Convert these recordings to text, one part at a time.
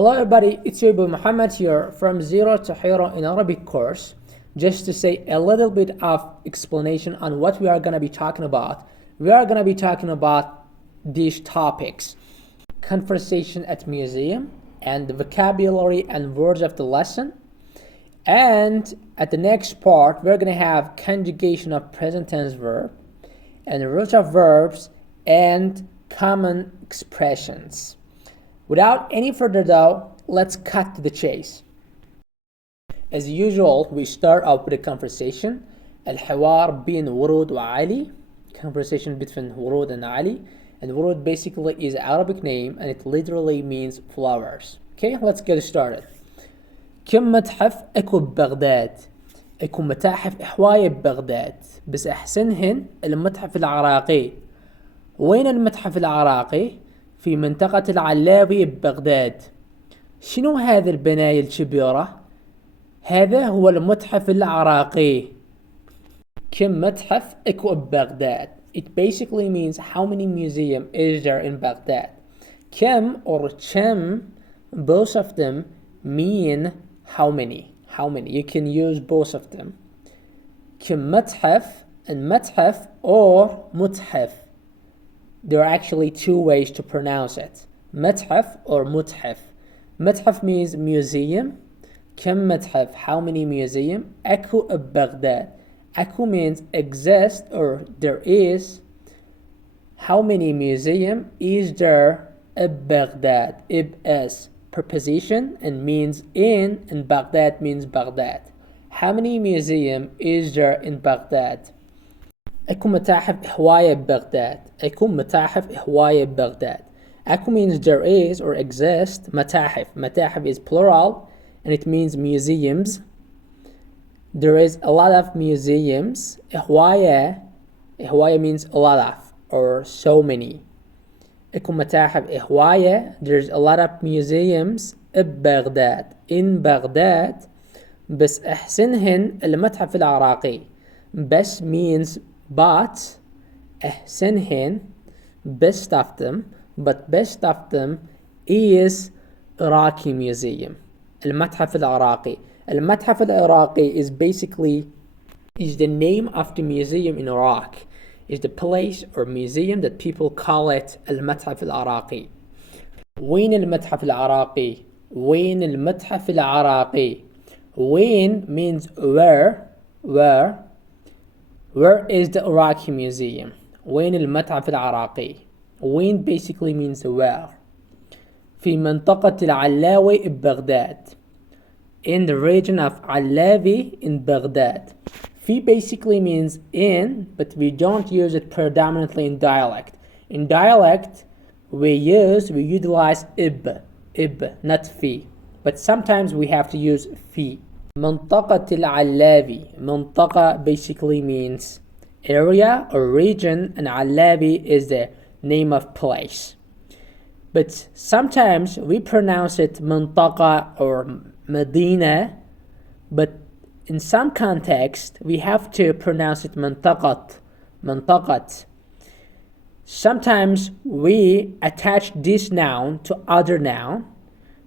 Hello everybody, it's your boy Muhammad here from Zero to Hero in Arabic course. Just to say a little bit of explanation on what we are going to be talking about. We are going to be talking about these topics: conversation at museum and the vocabulary and words of the lesson. And at the next part, we're going to have conjugation of present tense verb and root of verbs and common expressions. Without any further ado, let's cut to the chase. As usual, we start out with a conversation. الحوار بين ورود وعلي. Conversation between ورود and Ali. And ورود basically is an Arabic name and it literally means flowers. Okay, let's get started. كم متحف اكو ببغداد. اكو متاحف هواية ببغداد بس احسنهن المتحف العراقي. وين المتحف العراقي؟ في منطقة العلاوي ببغداد. شنو هذه البناية الكبيرة؟ هذا هو المتحف العراقي. كم متحف اكو ببغداد. It basically means how many museum is there in Baghdad. كم or كم, both of them mean how many. You can use both of them. كم متحف and متحف or متحف. There are actually two ways to pronounce it. متحف or متحف. متحف means museum. كم متحف, how many museum. اكو ببغداد. اكو means exist or there is. How many museum is there ببغداد. is preposition and means in, and Baghdad means Baghdad. How many museum is there in Baghdad? اكو متاحف هواية ببغداد. اكو متاحف هواية ببغداد. اكو means there is or exist. متاحف is plural and it means museums. There is a lot of museums. هواية means a lot of or so many. اكو متاحف هواية. There's a lot of museums ببغداد in Baghdad. بس احسنهن المتحف العراقي. بس means but. احسنهن best of them, but best of them is Iraqi museum. المتحف العراقي. المتحف العراقي is basically the name of the museum in Iraq. Is the place or museum that people call it المتحف العراقي. وين المتحف العراقي؟ وين المتحف العراقي؟ وين means where. Where is the Iraqi museum? وين المتحف العراقي? وين basically means where. في منطقة العلاوي ببغداد. In the region of Alawi in Baghdad. في basically means in, but we don't use it predominantly in dialect. In dialect, we utilize ib, not fi. But sometimes we have to use fi. منطقة العلاوي. منطقة basically means area or region, and Alawi is the name of place. But sometimes we pronounce it منطقة or Medina, but in some context we have to pronounce it منطقة. Sometimes we attach this noun to other noun.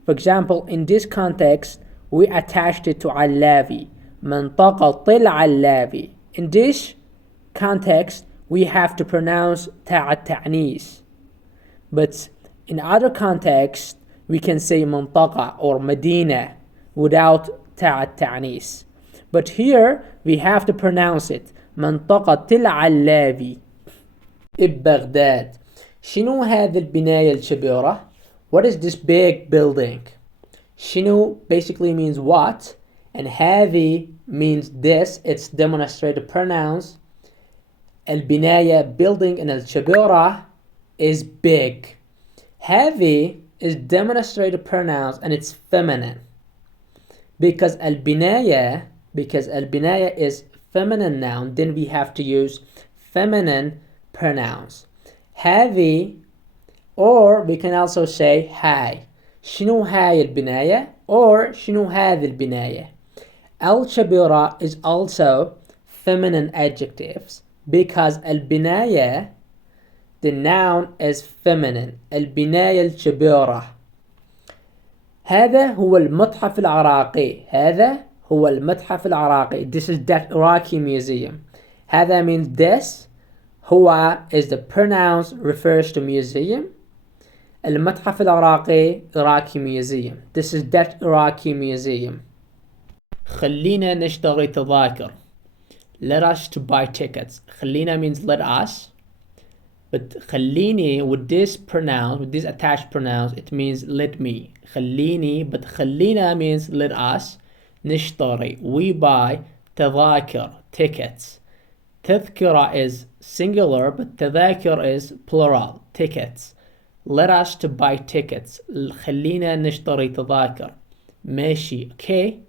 For example, in this context we attached it to Alawi. منطقة العلاوي. In this context we have to pronounce تاء التأنيث. But in other contexts we can say منطقة or Medina without تاء التأنيث. But here we have to pronounce it منطقة العلاوي ببغداد. شنو هذه البناية الكبيرة? What is this big building? شنو basically means what, and هذه means this. It's demonstrative pronouns. البناية building and الكبيرة is big. هذه is demonstrative pronouns and it's feminine. Because البناية is feminine noun, then we have to use feminine pronouns. هذه, or we can also say هاي. شنو هاي البناية or شنو هذه البناية. الكبيرة is also feminine adjectives because البناية, the noun is feminine. البناية الكبيرة. هذا هو المتحف العراقي. هذا هو المتحف العراقي. This is that Iraqi museum. هذا means this. هو is the pronoun refers to museum. المتحف العراقي Iraqi museum. This is that Iraqi museum. خلينا نشتري تذاكر. Let us to buy tickets. خلينا means let us. But خليني with this pronoun, with this attached pronouns, it means let me. خليني, but خلينا means let us. نشتري, we buy تذاكر, tickets. تذكرة is singular, but تذاكر is plural, tickets. Let us to buy tickets. خلينا نشتري تذاكر. ماشي, okay.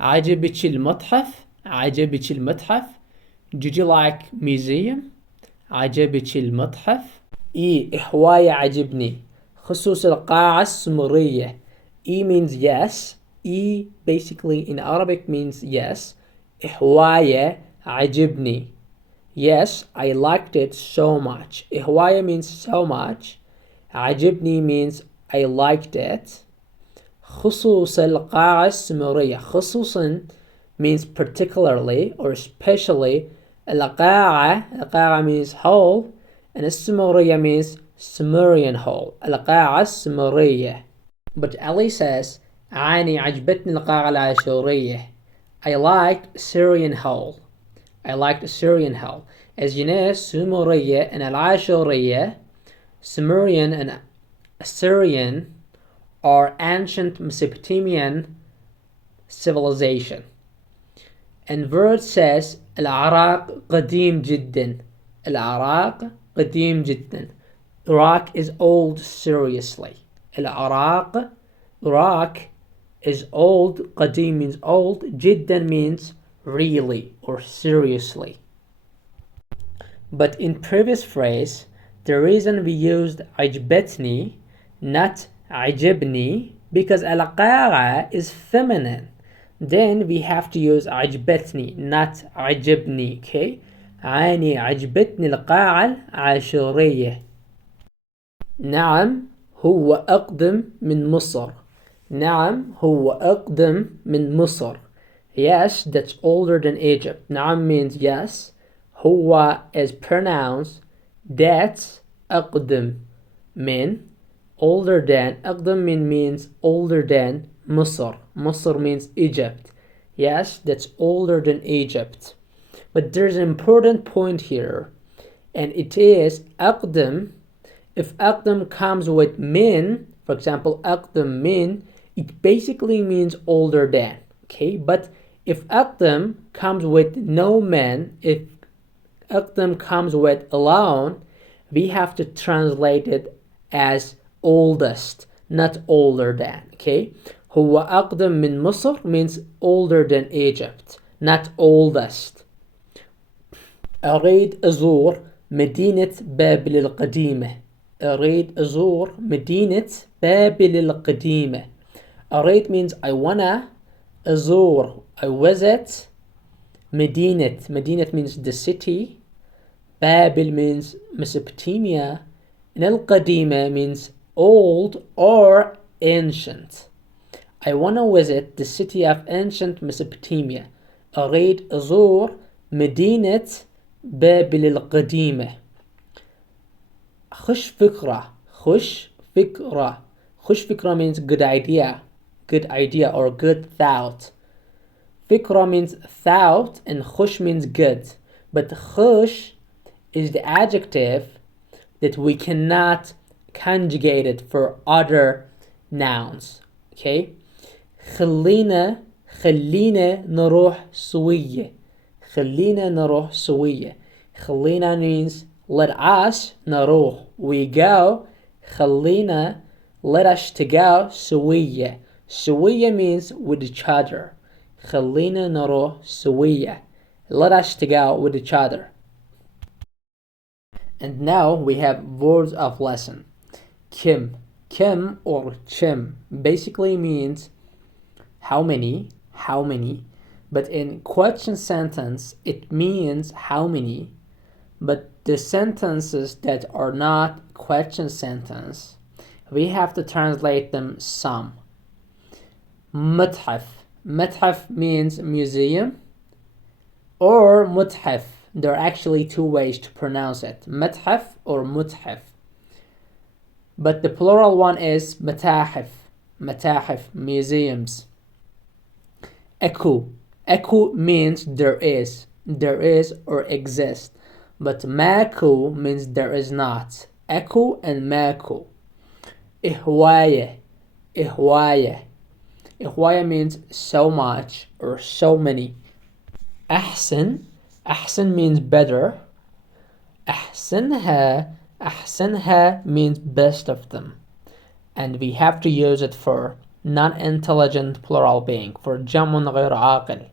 عجبك المتحف? عجبك المتحف? Did you like museum? عجبك المتحف؟ هواية عجبني. خصوص القاعة السمرية. means yes. Basically in Arabic means yes. هواية عجبني. Yes, I liked it so much. هواية means so much. عجبني means I liked it. خصوص القاعة السمرية. خصوصا means particularly or especially. القاعة means hole, and السمرية means Sumerian hole. القاعة السمرية. But Ali says عاني عجبتني القاعة العاشورية. I liked Syrian hole. I liked Syrian hole. As you know, Sumeriya and العاشورية, Sumerian and Assyrian, are ancient Mesopotamian civilization. And verb says العراق قديم جدا. العراق قديم جدا. Iraq is old seriously. العراق, Iraq is old. قديم means old. جدا means really or seriously. But in previous phrase, the reason we used عجبتني, not عجبني, because القاعة is feminine. Then we have to use عجبتني, not عجبني, okay? عاني عجبتني القاعة العاشورية. نعم هو أقدم من مصر. نعم هو أقدم من مصر. Yes, that's older than Egypt. نعم means yes. هو is pronounced that's أقدم من. Older than. أقدم من means older than مصر. مصر means Egypt. Yes, that's older than Egypt. But there's an important point here, and it is أقدم. If أقدم comes with min, for example, أقدم min, it basically means older than. Okay, but if أقدم comes with no man, if أقدم comes with alone, we have to translate it as oldest, not older than. Okay, هو أقدم من مصر means older than Egypt, not oldest. أريد أزور مدينة بابل القديمة. أريد أزور مدينة بابل القديمة. أريد means I wanna. أزور I visit. مدينة means the city. بابل means Mesopotamia. And القديمة means old or ancient. I wanna visit the city of ancient Mesopotamia. أريد أزور مدينة بابل القديمة. خش فكرة. خش فكرة. خش فكرة means good idea or good thought. فكرة means thought and خش means good. But خش is the adjective that we cannot conjugate it for other nouns. Okay? خلينا نروح سوية. خلينا نروح سوية. خلينا means let us. نروح we go. خلينا let us to go. سوية. سوية means with each other. خلينا نروح سوية. Let us to go with each other. And now we have words of lesson. Kim or chim basically means how many, but in question sentence it means how many. But the sentences that are not question sentence, we have to translate them some. متحف. متحف means museum, or متحف. There are actually two ways to pronounce it, متحف or متحف. But the plural one is متاحف. متاحف, museums. Eku. Eku means there is or exist. But maku means there is not. Eku and maku. إهواية. إهواية. إهواية means so much or so many. أحسن. أحسن means better. أحسنها. أحسنها means best of them. And we have to use it for non-intelligent plural being, for جمع غير عاقل.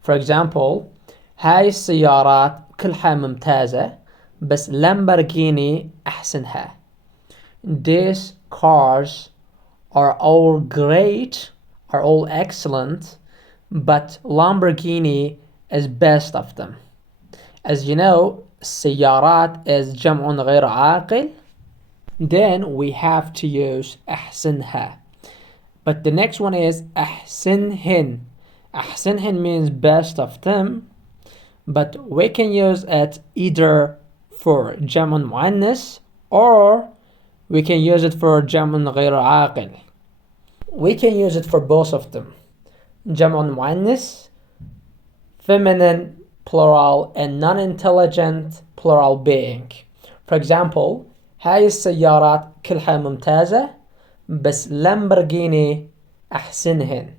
For example, هاي السيارات كلها ممتازة بس لامبورغيني أحسنها. These cars are all great, are all excellent, but Lamborghini is best of them. As you know, سيارات is جمع غير عاقل. Then we have to use أحسنها. But the next one is أحسنهن. أحسنهن means best of them, but we can use it either for جمع مؤنث or we can use it for جمع غير عاقل. We can use it for both of them. جمع مؤنث, feminine plural, and non-intelligent plural being. For example, هاي السيارات كلها ممتازة بس لامبورغيني أحسنهن.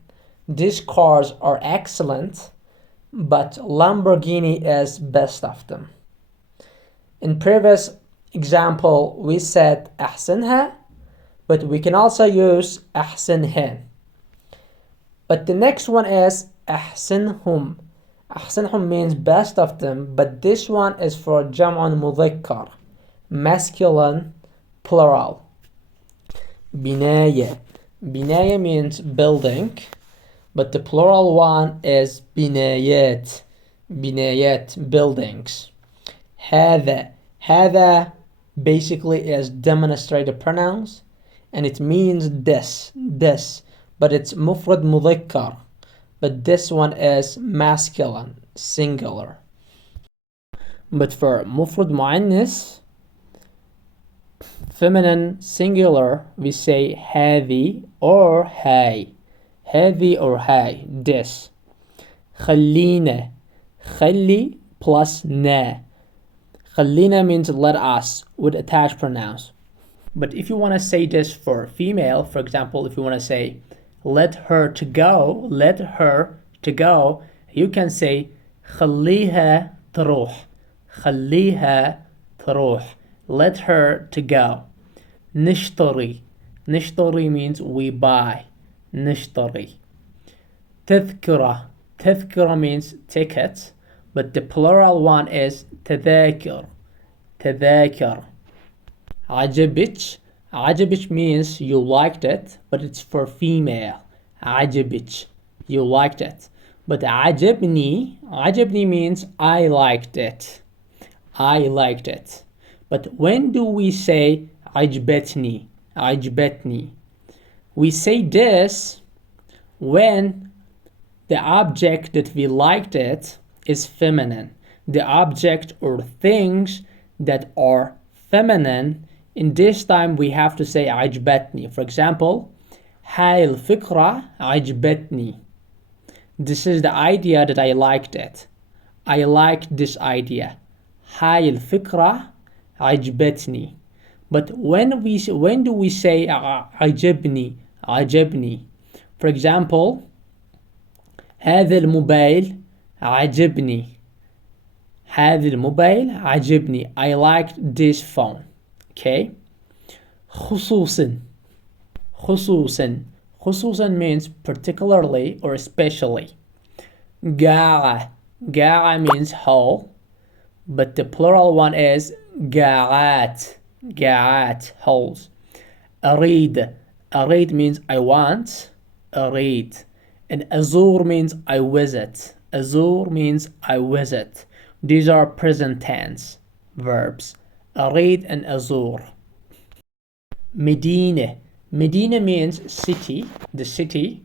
These cars are excellent, but Lamborghini is best of them. In previous example, we said أحسنها, but we can also use أحسنهن. But the next one is أحسنهم. أحسنهم means best of them, but this one is for جمع مذكر, masculine plural. بناية. بناية means building, but the plural one is بنايات. بنايات, buildings. هذا. هذا basically is demonstrative pronouns, and it means this, but it's مفرد مذكر, but this one is masculine, singular. But for مفرد مؤنث, feminine singular, we say هذه or هاي. هذه or هاي, this. خلينا. خلي plus na. خلينا means let us with attached pronouns. But if you want to say this for female, for example, if you want to say let her to go, you can say خليها تروح. خليها تروح. Let her to go. نشتري. نشتري means we buy. نشتري. تذكرة. تذكرة means ticket, but the plural one is تذاكر. تذاكر. عجبك. عجبك means you liked it, but it's for female. عجبك, you liked it. But عجبني. عجبني means I liked it. I liked it. But when do we say عجبتني? عجبتني. We say this when the object that we liked it is feminine. The object or things that are feminine, in this time we have to say عجبتني. For example, هاي الفكرة عجبتني. This is the idea that I liked it. I liked this idea. هاي الفكرة عجبتني. But when do we say عجبني? عجبني. For example, هذا الموبايل عجبني. هذا الموبايل عجبني. I liked this phone. Okay. خصوصا. خصوصا. خصوصا means particularly or especially. قاعة. قاعة means whole, but the plural one is قاعات. قاعات, holes. أريد. أريد means I want. أريد. And أزور means I visit. أزور means I visit. These are present tense verbs. أريد and أزور. مدينة. Medina means city, the city,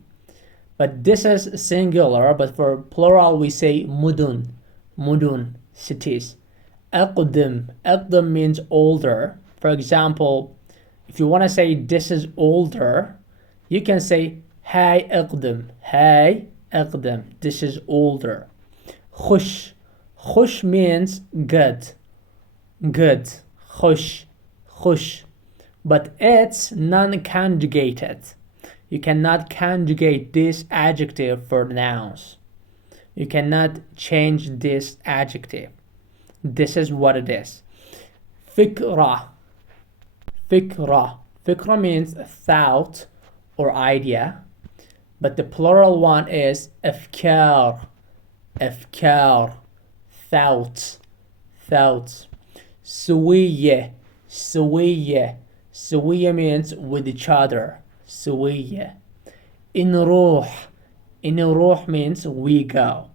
but this is singular, but for plural we say mudun, mudun, cities. أقدم means older. For example, if you want to say this is older, you can say هاي أقدم, this is older. خش means good, خش, but it's non-conjugated. You cannot conjugate this adjective for nouns. You cannot change this adjective. This is what it is. فكرة means thought or idea, but the plural one is أفكار, thoughts. سوية means with each other. سوية. نروح means we go.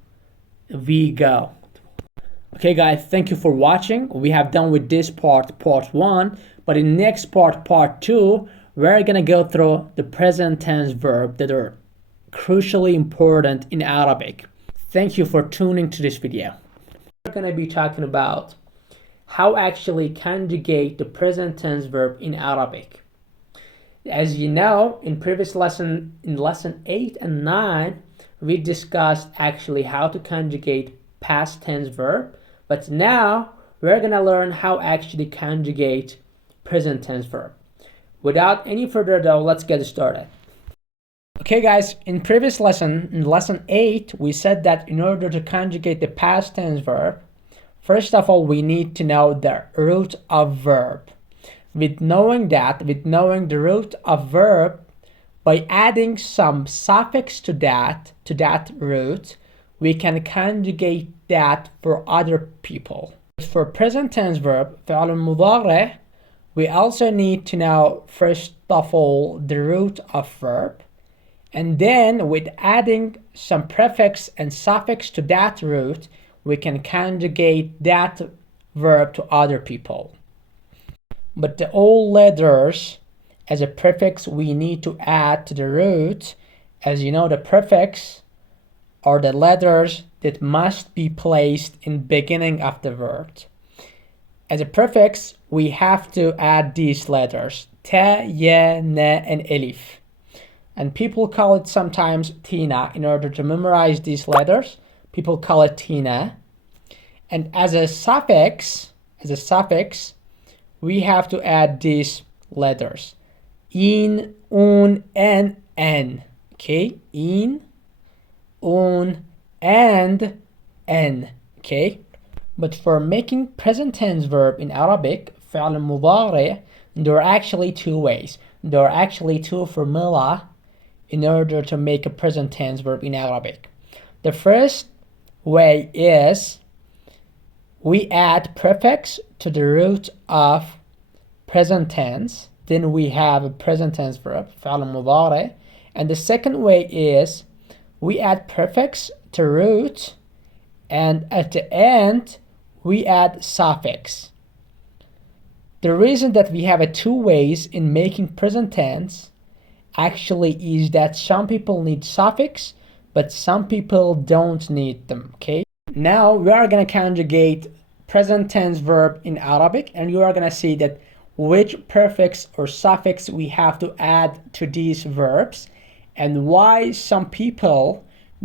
Okay guys, thank you for watching. We have done with this part 1, but in next part 2, we're gonna go through the present tense verb that are crucially important in Arabic. Thank you for tuning to this video. We're gonna be talking about how actually conjugate the present tense verb in Arabic. As you know, in previous lesson, in lesson 8 and 9, we discussed actually how to conjugate past tense verb, but now we're gonna learn how actually conjugate present tense verb. Without any further ado, let's get started. Okay guys, in previous lesson, in lesson 8, we said that in order to conjugate the past tense verb, first of all, we need to know the root of verb. With knowing the root of verb, by adding some suffix to that root, we can conjugate that for other people. For present tense verb, فعل المضارع, we also need to know first of all the root of verb, and then with adding some prefix and suffix to that root, we can conjugate that verb to other people. But the all letters as a prefix we need to add to the root. As you know, the prefix are the letters that must be placed in beginning of the word. As a prefix, we have to add these letters: ta, ya, na, and elif. And people call it sometimes tina. In order to memorize these letters, people call it tina. And as a suffix, we have to add these letters: in, un, and n. Okay, in, un, and n. Okay, but for making present tense verb in Arabic, فعل المضارع, there are actually two ways. There are actually two formula in order to make a present tense verb in Arabic. The first way is we add prefix to the root of present tense, then we have a present tense verb, فعل المضارع. And the second way is we add prefix to root, and at the end we add suffix. The reason that we have two ways in making present tense actually is that some people need suffix, but some people don't need them. Okay, now we are going to conjugate present tense verb in Arabic, and you are going to see that which prefix or suffix we have to add to these verbs, and why some people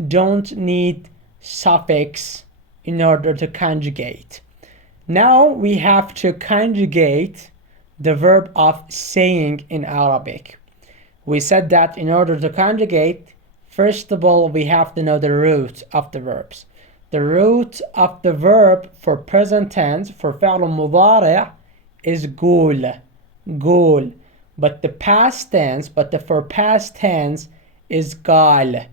don't need suffix in order to conjugate. Now we have to conjugate the verb of saying in Arabic. We said that in order to conjugate, first of all, we have to know the root of the verbs. The root of the verb for present tense, for فعل المضارع, is قول. But the past tense, for past tense is قال.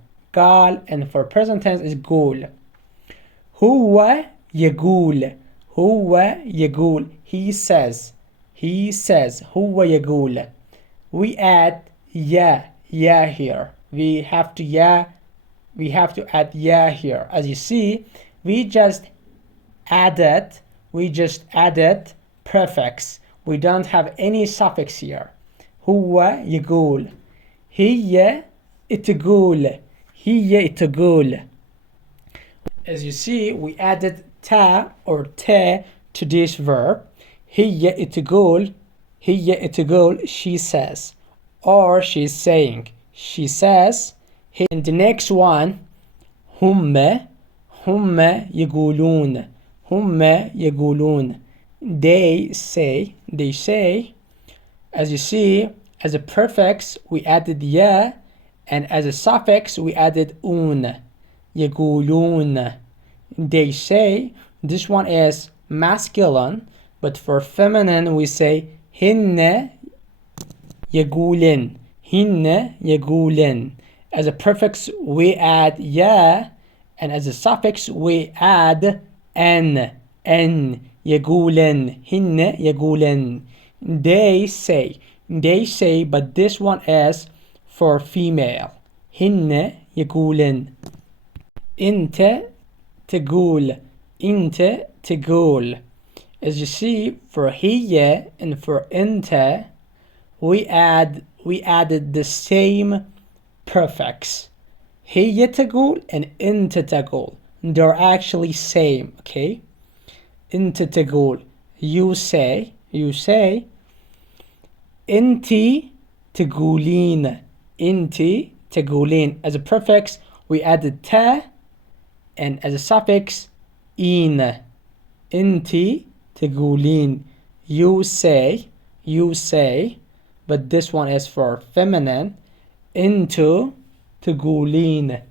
And for present tense is قول. هو يقول. He says. هو يقول. We add ya here. We have to add ya here. As you see, we just added prefix. We don't have any suffix here. هو يقول. هي تقول. هي تقول. As you see, we added ta or te to this verb. هي تقول. هي تقول, she says, or she's saying. She says. And the next one, هم يقولون. هم يقولون. They say. As you see, as a prefix we added ya, and as a suffix we added un. يقولون. They say. This one is masculine, but for feminine we say هن يقولن. هن يقولن. As a prefix we add ya, and as a suffix we add n. يقولن. هن يقولن. They say, but this one is for female. هن يقولن. انت تقول. انت تقول. As you see, for هي and for انت we added the same prefix. هي تقول and انت تقول. They're actually same, okay? انت تقول. You say. انتي تقولين. انتي تقولين. As a prefix we added ta, and as a suffix in. انتي تقولين. You say, but this one is for feminine. انتو تقولين.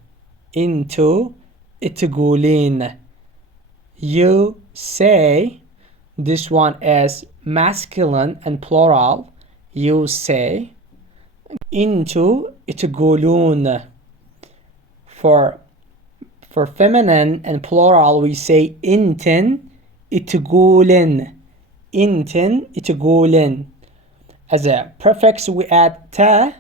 انتو تقولين. You say. This one is masculine and plural. You say. انتو تقولون. For feminine and plural we say انتن تقولن. انتن تقولن. As a prefix we add ta,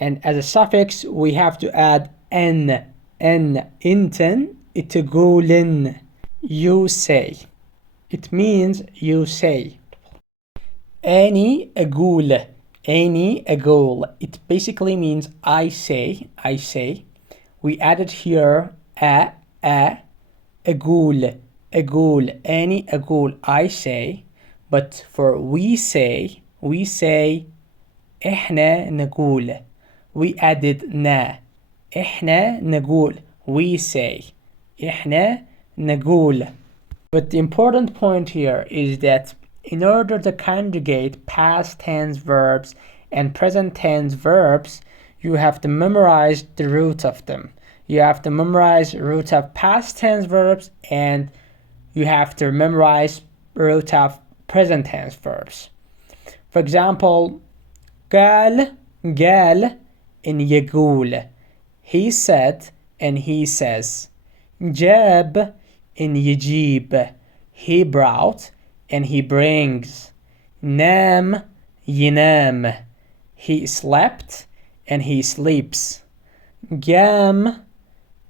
and as a suffix we have to add n. انتن تقولن. You say. It means you say. أني أقول. أني أقول. It basically means I say. We added here a. أقول. أني أقول. I say. But for we say إحنا نقول. We added na. إحنا نقول. We say. إحنا نقول. But the important point here is that in order to conjugate past tense verbs and present tense verbs, you have to memorize the root of them. You have to memorize root of past tense verbs, and you have to memorize root of present tense verbs. For example, قال and يقول. He said and he says. جاب and يجيب. He brought and he brings. نام ينام. He slept and he sleeps. قام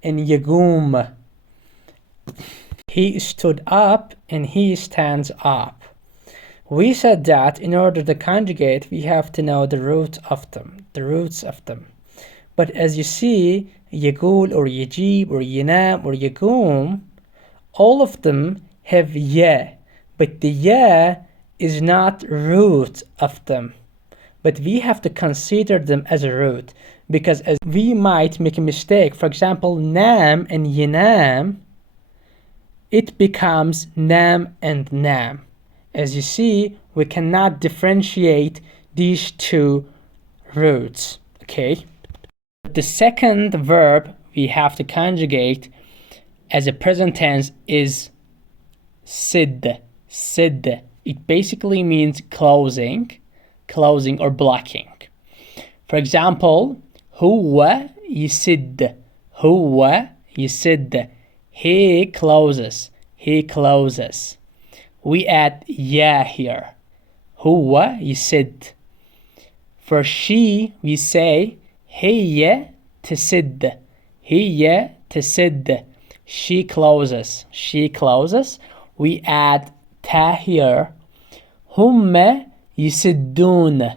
and يقوم. He stood up and he stands up. We said that in order to conjugate we have to know the roots of them. But as you see, يقول or يجيب or ينام or يقوم, all of them have ya, but the ya is not root of them. But we have to consider them as a root, because as we might make a mistake. For example, nam and yinam, it becomes nam and nam. As you see, we cannot differentiate these two roots, okay? The second verb we have to conjugate as a present tense is sid. It basically means closing or blocking. For example, هو يسد. He closes. We add ya here. هو يسد. For she, we say هي تسد. She closes. We add ta here. هم يسدون.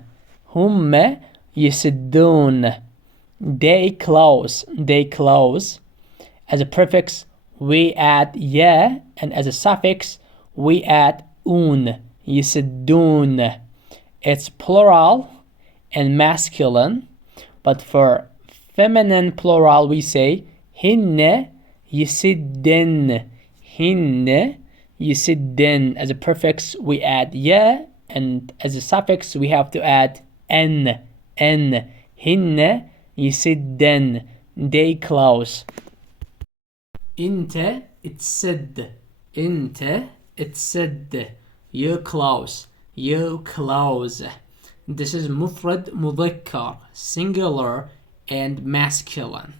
They close. They close. As a prefix, we add ya, and as a suffix, we add un. يسدون. It's plural and masculine, but for feminine plural, we say hinne يسدن. Hinne يسدن. As a prefix, we add ya, and as a suffix, we have to add n. N. Hinne يسدن. They close. انت تسد. انت تسد. You close. You close. This is مفرد مذكر, singular and masculine.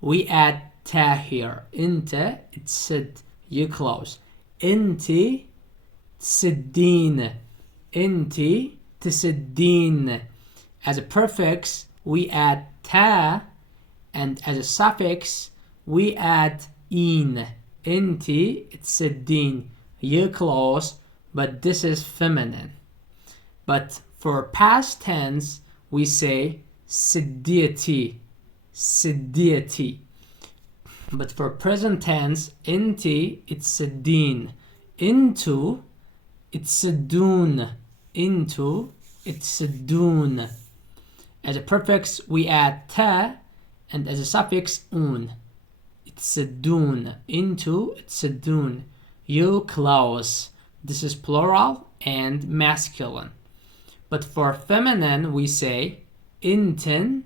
We add ta here. انت تسد. You close. انتي تسدين. انتي تسدين. As a prefix, we add ta, and as a suffix, we add in. انتي تسدين. You close, but this is feminine. But for past tense, we say سديتي. سديتي. But for present tense, انتي تسدين. into تسدون. into تسدون. As a prefix, we add ta, and as a suffix, un. تسدون. into تسدون. You close. This is plural and masculine. But for feminine, we say inten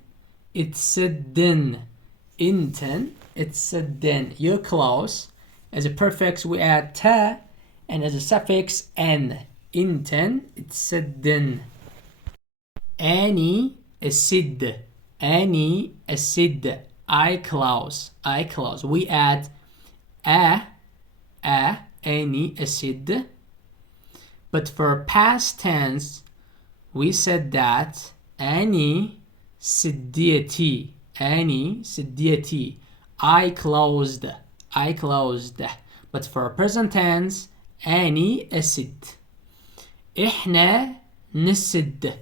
تسدن. inten تسدن. You close. As a prefix, we add ta, and as a suffix, n. inten تسدن. Annie أسد. Annie أسد. I close. I close. We add a, Annie أسد. But for past tense, we said that Annie سديتي. Annie سديتي. I closed. I closed. But for present tense, Annie أسد. إحنا نسد.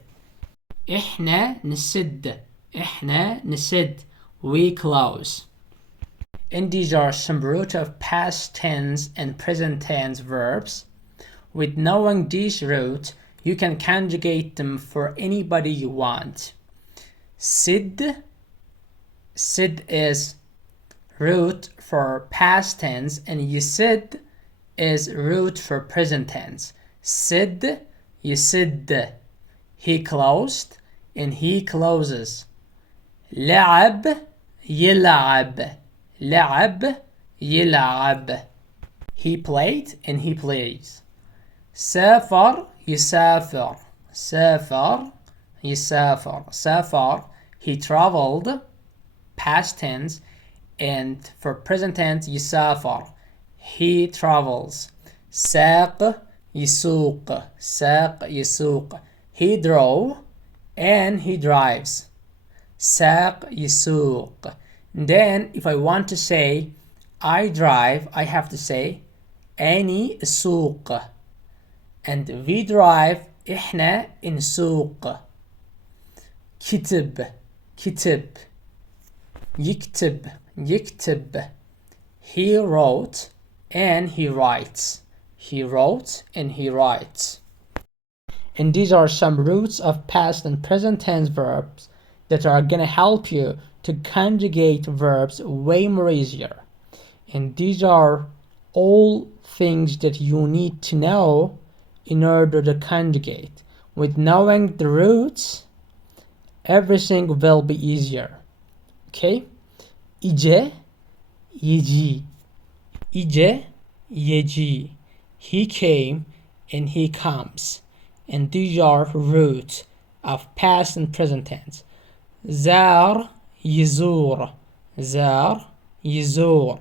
إحنا نسد. إحنا نسد. We close. And these are some root of past tense and present tense verbs. With knowing these roots, you can conjugate them for anybody you want. Sid. Sid is root for past tense, and يسد is root for present tense. Sid, يسد. He closed and he closes. لعب يلعب. لعب يلعب. He played and he plays. سافر يسافر. سافر يسافر. سافر, he traveled, past tense, and for present tense, يسافر, he travels. ساق يسوق. ساق يسوق, he drove and he drives. ساق يسوق. Then if I want to say I drive, I have to say أني أسوق, and we drive إحنا نسوق. كتب. كتب. يكتب. يكتب, he wrote and he writes. He wrote and he writes. And these are some roots of past and present tense verbs that are going to help you to conjugate verbs way more easier. And these are all things that you need to know in order to conjugate. With knowing the roots, everything will be easier. Okay? İce, yeci. İce, yeci. He came and he comes. And these are roots of past and present tense. زار يزور. زار يزور,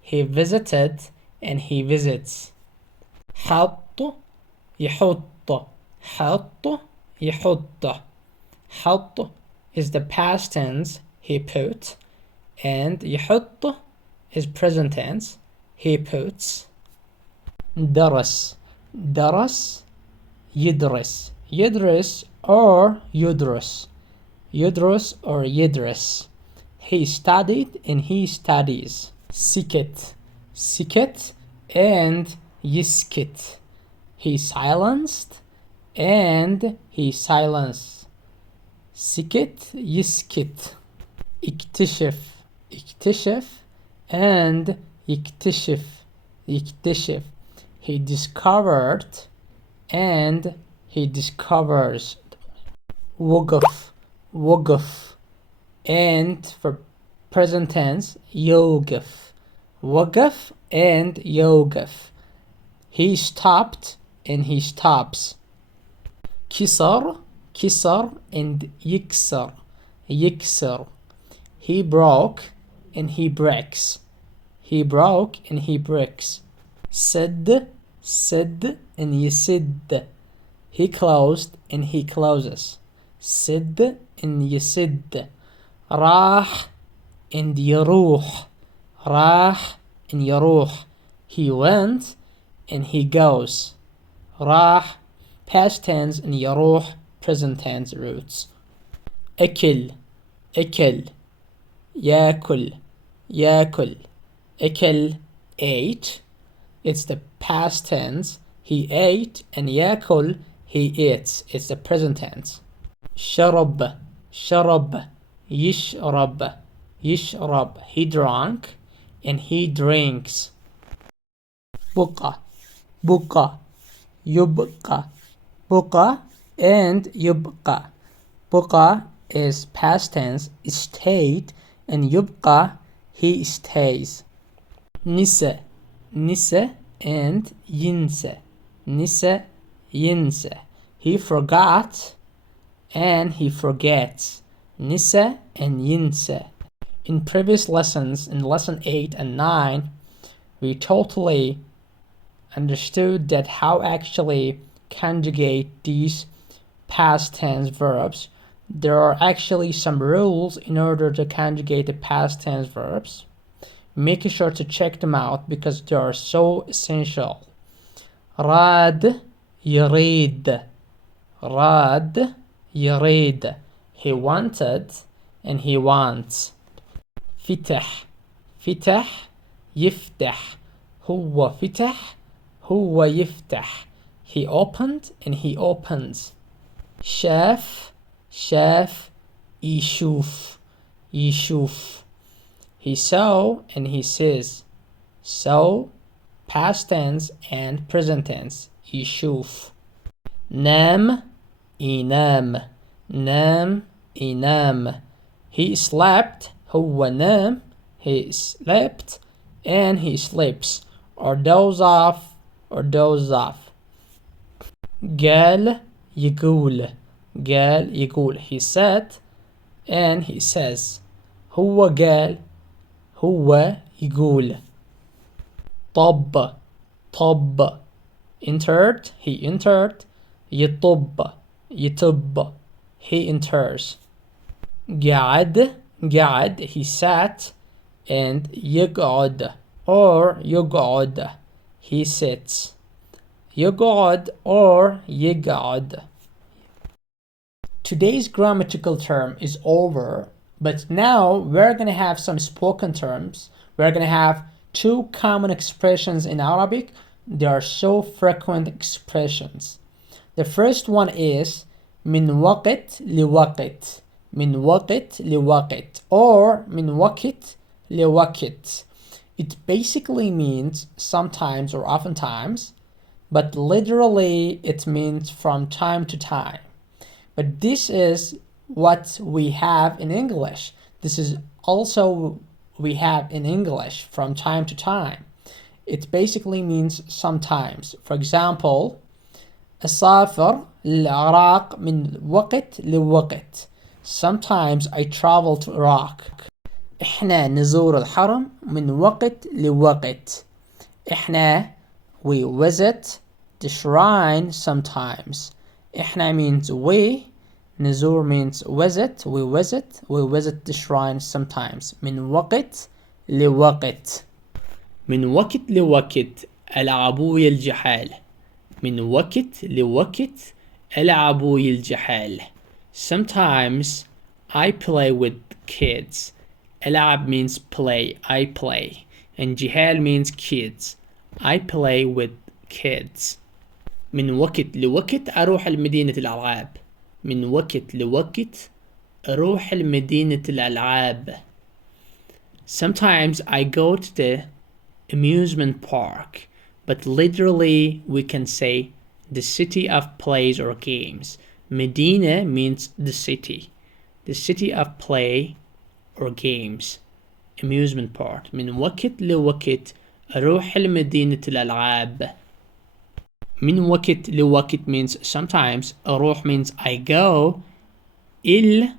he visited and he visits. حط يحط. حط يحط. حط is the past tense, he put, and يحط is present tense, he puts. درس. درس يدرس. يدرس or يدرس. يدرس or يدرس. He studied and he studies. سكت سكت and يسكت. He silenced and he silenced. سكت يسكت. اكتشف اكتشف and يكتشف يكتشف. He discovered and he discovers. وقف وقف and for present tense يوقف. وقف and يوقف. He stopped and he stops. كسر كسر and يكسر يكسر. He broke and he breaks. He broke and he breaks. سد سد and يسد. He closed and he closes. سد and يسد. راح and يروح. راح and يروح. He went and he goes. راح past tense and يروح present tense roots. أكل أكل ياكل ياكل. أكل ate. It's the past tense. He ate and ياكل he eats. It's the present tense. شرب شرب يشرب يشرب. He drank and he drinks. بقى بقى يبقى بقى and يبقى. بقى is past tense stayed and يبقى he stays. نسى نسى and ينسى. نسى ينسى. He forgot and he forgets. نسى and ينسى. In previous lessons, in lesson 8 and 9, we totally understood that how actually conjugate these past tense verbs. There are actually some rules in order to conjugate the past tense verbs. Make sure to check them out because they are so essential. راد يريد. راد يريد. He wanted and he wants. فتح فتح يفتح. هو فتح هو يفتح. He opened and he opens. شاف شاف يشوف يشوف. He saw and he sees. saw past tense and present tense. يشوف. نام ينام. نام ينام. He slept. هو نام. He slept and he sleeps. Or doze off or doze off. قال يقول. قال يقول. He said and he says. هو قال هو يقول. طب طب. Entered. He entered. يطب يطب. He enters. قعد قعد. He sat and يقعد or يقعد. He sits. يقعد or يقعد. Today's grammatical term is over, but now we're going to have some spoken terms. We're going to have two common expressions in Arabic. They are so frequent expressions. The first one is من وقت لوقت. من وقت لوقت or من وقت لوقت. It basically means sometimes or oftentimes, but literally it means from time to time. But this is what we have in English. This is also we have in English from time to time. It basically means sometimes. For example, أسافر للعراق من وقت لوقت. Sometimes I travel to Iraq. إحنا نزور الحرم من وقت لوقت. إحنا we visit the shrine sometimes. إحنا means we. نزور means visit. We visit the shrine sometimes. من وقت لوقت. من وقت لوقت ألعبوا الجحال. من وقت لوقت ألعبوا الجحال. Sometimes I play with kids. ألعب means play. I play. And جهال means kids. I play with kids. من وقت لوقت أروح لمدينة الألعاب. من وقت لوقت أروح لمدينة الألعاب. Sometimes I go to the amusement park, but literally we can say the city of plays or games. Medina means the city of play or games. Amusement park. من وقت لوقت أروح لمدينة الألعاب. من وقت لوقت means sometimes. أروح means I go. Il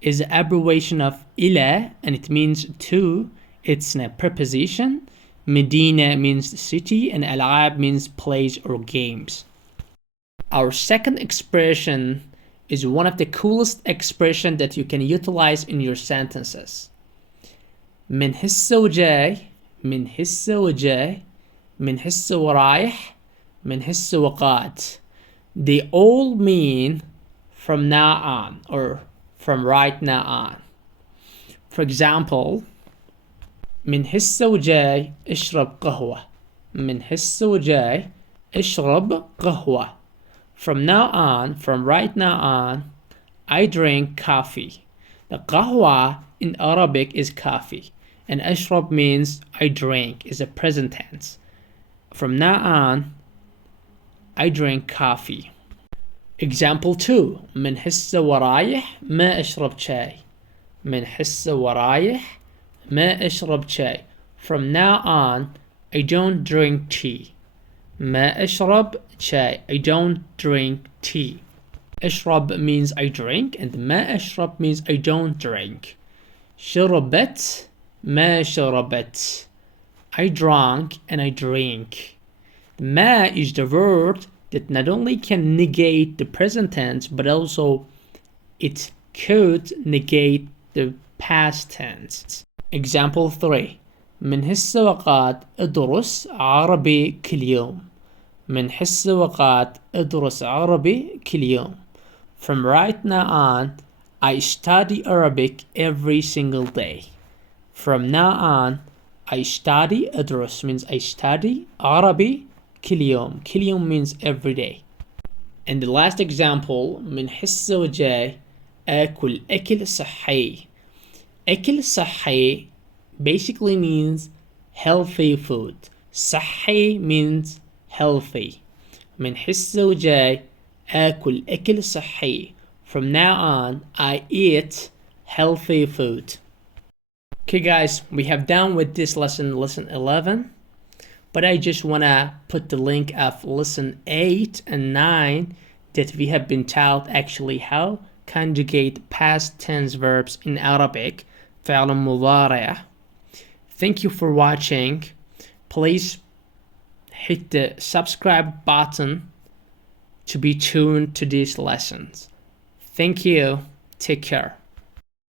is an abbreviation of إلى and it means to. It's a preposition. Medina means city and ألعاب means plays or games. Our second expression is one of the coolest expressions that you can utilize in your sentences. من هسه وجاي من هسه وجاي من هسه ورايح من هسه وقعد. They all mean from now on or from right now on. For example, من هسه وجاي اشرب قهوة. من هسه وجاي اشرب قهوة. From now on, from right now on, I drink coffee. The qahwa in Arabic is coffee, and ashrab means I drink, is a present tense. From now on, I drink coffee. Example 2. من هسه ورايح ما أشرب شاي. من هسه ورايح ما أشرب شاي. From now on, I don't drink tea. ما أشرب شاي. I don't drink tea. أشرب means I drink and ما أشرب means I don't drink. شربت ما شربت. I drank and I drink. ما is the word that not only can negate the present tense but also it could negate the past tense. Example 3. من هسه وقعد أدرس عربي كل يوم. من هسه وقعد أدرس عربي كل يوم. From right now on, I study Arabic every single day. From now on, I study أدرس means I study عربي كل يوم. كل يوم means every day. And the last example, من هسه وجاي آكل أكل صحي. أكل صحي basically means healthy food. صحي means healthy. من هسه وجاي آكل أكل صحي. From now on, I eat healthy food. Okay guys, we have done with this lesson 11. But I just wanna put the link of lesson 8 and 9 that we have been taught actually how conjugate past tense verbs in Arabic. فعل المضارع. Thank you for watching. Please hit the subscribe button to be tuned to these lessons. Thank you. Take care.